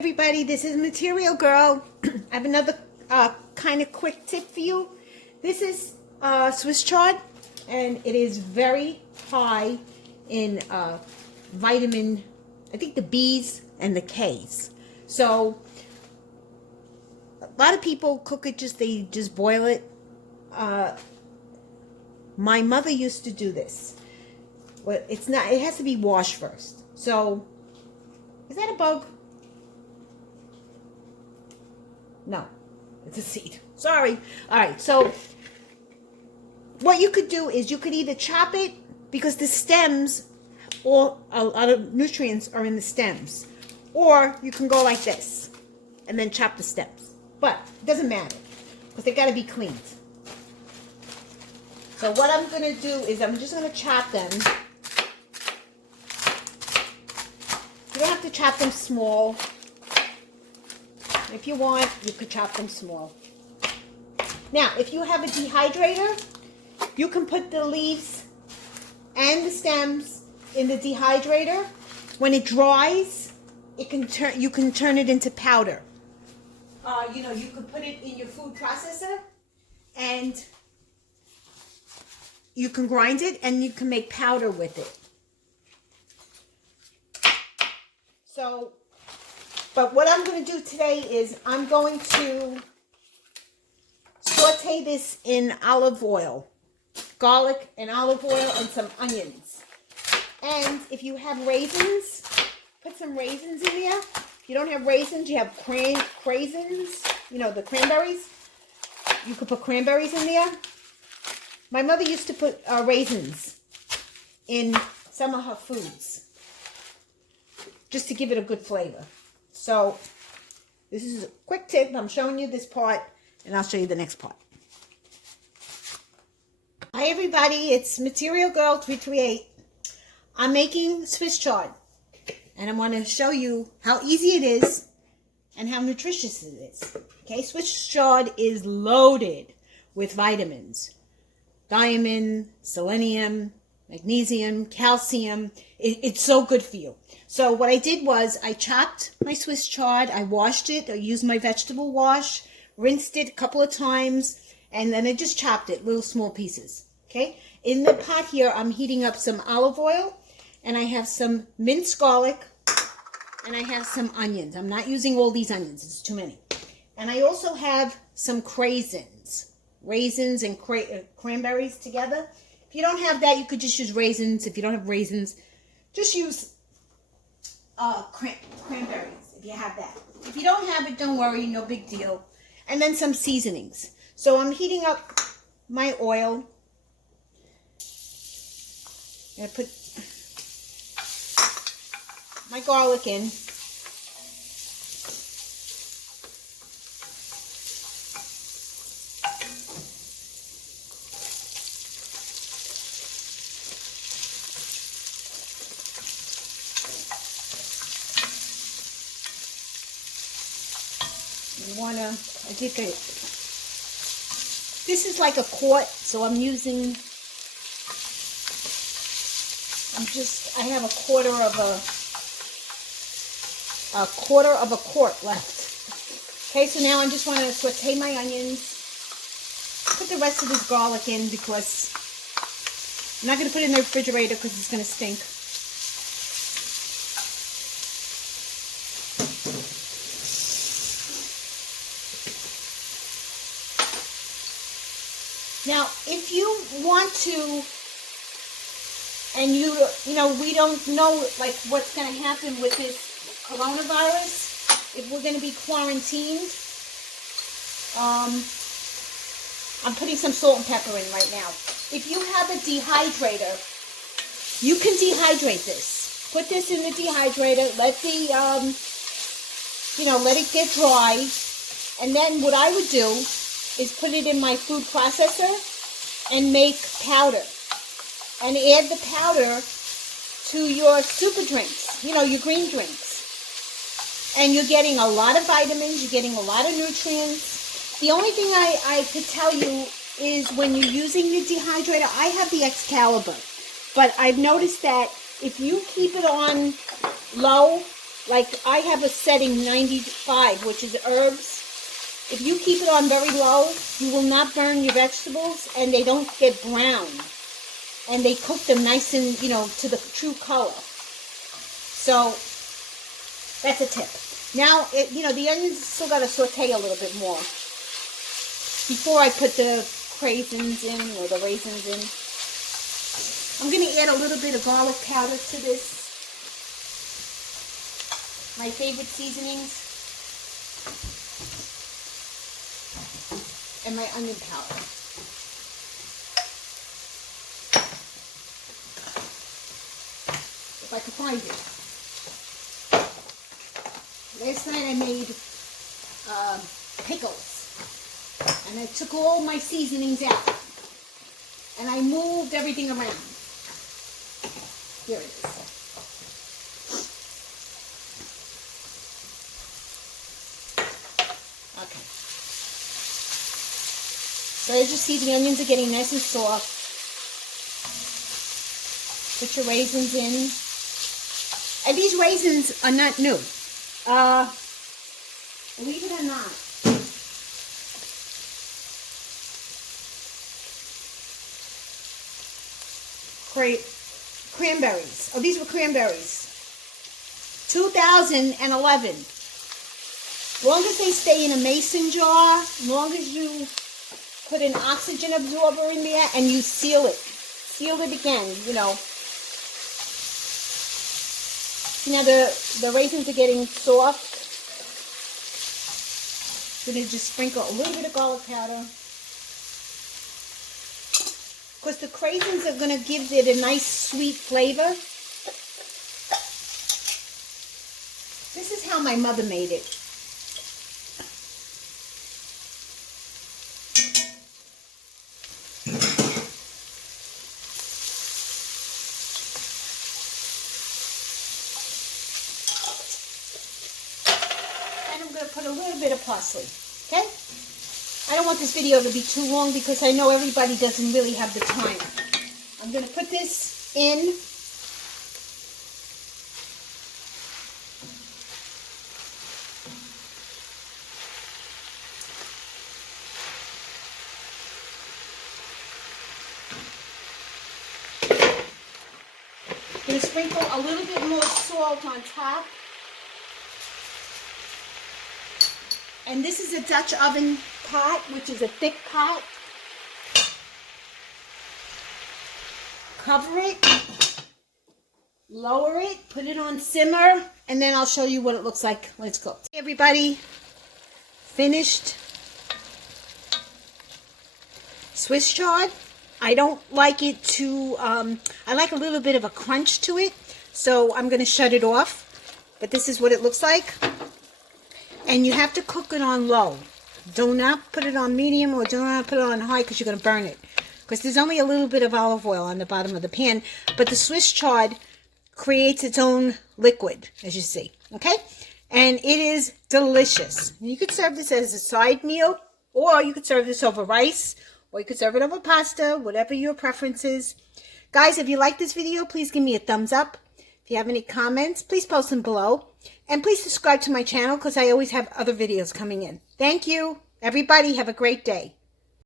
Everybody, this is Material Girl. I have another kind of quick tip for you. This is Swiss chard, and it is very high in vitamin, I think the B's and the K's. So a lot of people cook it, they just boil it. My mother used to do this. Well, it has to be washed first. So, is that a bug? No, it's a seed. Sorry. All right, so what you could do is you could either chop it, because the stems, or a lot of nutrients are in the stems, or you can go like this and then chop the stems. But it doesn't matter, because they got to be cleaned. So what I'm going to do is I'm just going to chop them. You don't have to chop them small. If you want, you could chop them small. Now, if you have a dehydrator, you can put the leaves and the stems in the dehydrator. When it dries, you can turn it into powder. You can put it in your food processor, and you can grind it, and you can make powder with it. So, but what I'm going to do today is I'm going to saute this in olive oil, garlic and olive oil and some onions. And if you have raisins, put some raisins in there. If you don't have raisins, you have CRAISINS, the cranberries. You could put cranberries in there. My mother used to put raisins in some of her foods, just to give it a good flavor. So, this is a quick tip. I'm showing you this part, and I'll show you the next part. Hi, everybody. It's Material Girl 338. I'm making Swiss chard, and I want to show you how easy it is and how nutritious it is. Okay, Swiss chard is loaded with vitamins. Thiamine, selenium, magnesium, calcium. It's so good for you. So what I did was I chopped my Swiss chard, I washed it, I used my vegetable wash, rinsed it a couple of times, and then I just chopped it, little small pieces. Okay? In the pot here, I'm heating up some olive oil, and I have some minced garlic, and I have some onions. I'm not using all these onions, it's too many. And I also have some CRAISINS, raisins and cranberries together. If you don't have that, you could just use raisins. If you don't have raisins, just use cranberries if you have that. If you don't have it, don't worry, no big deal. And then some seasonings. So I'm heating up my oil. I'm going to put my garlic in. This is like a quart, so I have a quarter of a quart left. Okay, so now I just want to saute my onions, put the rest of this garlic in, because I'm not going to put it in the refrigerator because it's going to stink. Now, if you want to, and we don't know like what's going to happen with this coronavirus, if we're going to be quarantined, I'm putting some salt and pepper in right now. If you have a dehydrator, you can dehydrate this. Put this in the dehydrator, let it get dry, and then what I would do is put it in my food processor and make powder. And add the powder to your super drinks, your green drinks. And you're getting a lot of vitamins, you're getting a lot of nutrients. The only thing I could tell you is when you're using the dehydrator, I have the Excalibur. But I've noticed that if you keep it on low Like I have a setting 95, which is herbs. If you keep it on very low, you will not burn your vegetables and they don't get brown. And they cook them nice and, you know, to the true color. So, that's a tip. Now, you know, the onions still got to saute a little bit more before I put the craisins in or the raisins in. I'm going to add a little bit of garlic powder to this. My favorite seasonings. And my onion powder. If I could find it. Last night I made pickles. And I took all my seasonings out. And I moved everything around. Here it is. Okay. So as you see, the onions are getting nice and soft. Put your raisins in. And these raisins are not new. Believe it or not. Cranberries. Oh, these were cranberries. 2011. As long as they stay in a mason jar, as long as you put an oxygen absorber in there and you seal it. Seal it again, you know. See now the raisins are getting soft. I'm going to just sprinkle a little bit of garlic powder. Because the craisins are going to give it a nice sweet flavor. This is how my mother made it. And I'm going to put a little bit of parsley. Okay? I don't want this video to be too long because I know everybody doesn't really have the time. I'm going to put this in. I'm going to sprinkle a little bit more salt on top. And this is a Dutch oven pot, which is a thick pot. Cover it, lower it, put it on simmer, and then I'll show you what it looks like when it's cooked. Hey everybody, finished Swiss chard. I don't like it too, I like a little bit of a crunch to it, so I'm going to shut it off. But this is what it looks like. And you have to cook it on low. Do not put it on medium or do not put it on high because you're going to burn it. Because there's only a little bit of olive oil on the bottom of the pan. But the Swiss chard creates its own liquid, as you see. Okay? And it is delicious. You could serve this as a side meal, or you could serve this over rice, or you could serve it over pasta, whatever your preference is. Guys, if you like this video, please give me a thumbs up. If you have any comments, please post them below. And please subscribe to my channel because I always have other videos coming in. Thank you. Everybody have a great day.